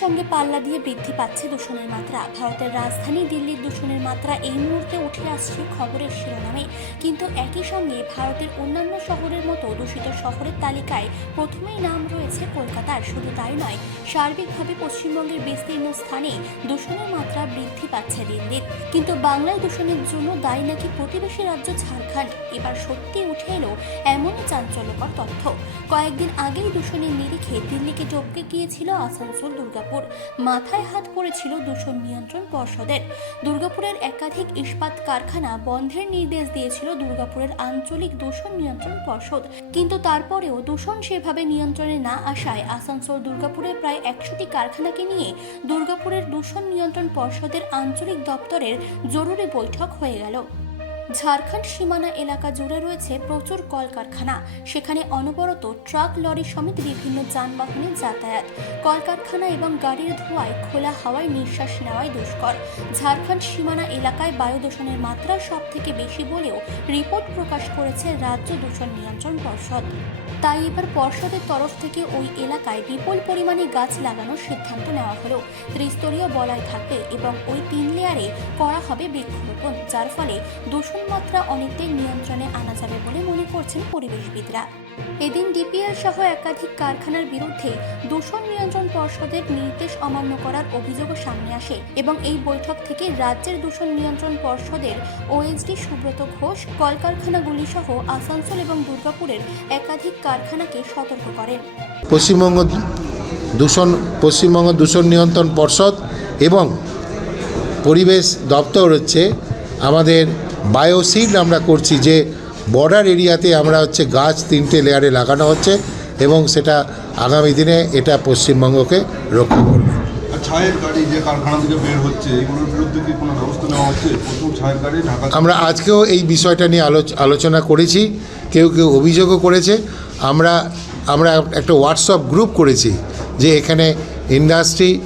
সঙ্গে পাল্লা দিয়ে বৃদ্ধি পাচ্ছে দূষণের মাত্রা। ভারতের রাজধানী দিল্লির দূষণের মাত্রা এই মুহূর্তে উঠে আসছে খবরের শিরোনামে। কিন্তু একই সঙ্গে ভারতের অন্যান্য শহরের মতো দূষিত শহরের তালিকায় প্রথমেই নাম রয়েছে কলকাতার। শুধু তাই নয়, সার্বিকভাবে পশ্চিমবঙ্গের বিস্তীর্ণ স্থানে দূষণের মাত্রা বৃদ্ধি পাচ্ছে দিন দিন। কিন্তু বাংলায় দূষণের জন্য দায়ী নাকি প্রতিবেশী রাজ্য ঝাড়খণ্ড? এবার সত্যি উঠে এলো এমনই চাঞ্চল্যকর তথ্য। কয়েকদিন আগেই দূষণের নিরিখে দিল্লিকে টপকে গিয়েছিল আসানসোল দুর্গাপুর। মাথায় হাত পড়েছিল দূষণ নিয়ন্ত্রণ পর্ষদের। দুর্গাপুরের একাধিক ইস্পাত কারখানা বন্ধের নির্দেশ দিয়েছিল দুর্গাপুরের আঞ্চলিক দূষণ নিয়ন্ত্রণ পর্ষদ। কিন্তু তারপরেও দূষণ সেভাবে নিয়ন্ত্রণে না আসায় আসানসোল দুর্গাপুরের প্রায় একশোটি কারখানাকে নিয়ে দুর্গাপুরের দূষণ নিয়ন্ত্রণ পর্ষদের আঞ্চলিক দপ্তরের জরুরি বৈঠক হয়ে গেল। ঝাড়খণ্ড সীমানা এলাকা জুড়ে রয়েছে প্রচুর কলকারখানা। সেখানে অনবরত ট্রাক, লরি সমেত বিভিন্ন যানবাহনের যাতায়াত। কলকারখানা এবং গাড়ির ধোঁয়ায় খোলা হাওয়ায় নিঃশ্বাস নেওয়াই দুষ্কর। ঝাড়খণ্ড সীমানা এলাকায় বায়ু দূষণের মাত্রা সব থেকে বেশি বলেও রিপোর্ট প্রকাশ করেছে রাজ্য দূষণ নিয়ন্ত্রণ পর্ষদ। তাই এবার পর্ষদের তরফ থেকে ওই এলাকায় বিপুল পরিমাণে গাছ লাগানোর সিদ্ধান্ত নেওয়া হলো। ত্রিস্তরীয় বলয় থাকবে এবং ওই তিন লেয়ারে করা হবে বৃক্ষরোপণ, যার ফলে দূষণ মাত্রা অনেকটাই নিয়ন্ত্রণে আনা যাবে বলে মনে করছেন পরিবেশবিদরা। এদিন ডিপিএল সহ একাধিক কারখানার বিরুদ্ধে দূষণ নিয়ন্ত্রণ পর্ষদের নির্দেশ অমান্য করার অভিযোগও সামনে আসে এবং এই বৈঠক থেকে রাজ্যের দূষণ নিয়ন্ত্রণ পর্ষদের ওএসডি সুব্রত ঘোষ, কলকারখানাগুলি সহ আসানসোল এবং দুর্গাপুরের একাধিক কারখানাকে সতর্ক করেন। পশ্চিমবঙ্গ দূষণ পশ্চিমবঙ্গ দূষণ নিয়ন্ত্রণ পর্ষদ এবং পরিবেশ দপ্তর হচ্ছে আমাদের বায়োসিড আমরা করছি যে বর্ডার এরিয়াতে আমরা হচ্ছে গাছ তিনটে লেয়ারে লাগানো হচ্ছে এবং সেটা আগামী দিনে এটা পশ্চিমবঙ্গকে রক্ষা করবে। আমরা আজকেও এই বিষয়টা নিয়ে আলোচ- আলোচনা করেছি কেউ কেউ অভিযোগও করেছে। আমরা আমরা একটা হোয়াটসঅ্যাপ গ্রুপ করেছি যে এখানে ইন্ডাস্ট্রি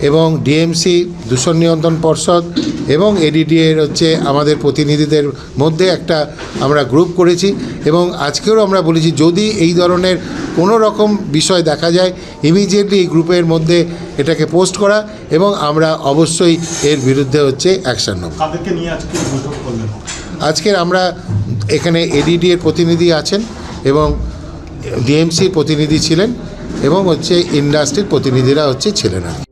এবং ডিএমসি দূষণ নিয়ন্ত্রণ পর্ষদ এবং এডিডি এর হচ্ছে আমাদের প্রতিনিধিদের মধ্যে একটা আমরা গ্রুপ করেছি এবং আজকেও আমরা বলেছি যদি এই ধরনের কোনো রকম বিষয় দেখা যায় ইমিডিয়েটলি এই গ্রুপের মধ্যে এটাকে পোস্ট করা এবং আমরা অবশ্যই এর বিরুদ্ধে হচ্ছে অ্যাকশন নেব। আজকে আজকের আমরা এখানে এডিডি এর প্রতিনিধি আছেন এবং ডিএমসির প্রতিনিধি ছিলেন এবং হচ্ছে ইন্ডাস্ট্রির প্রতিনিধিরা হচ্ছে ছিলেন আর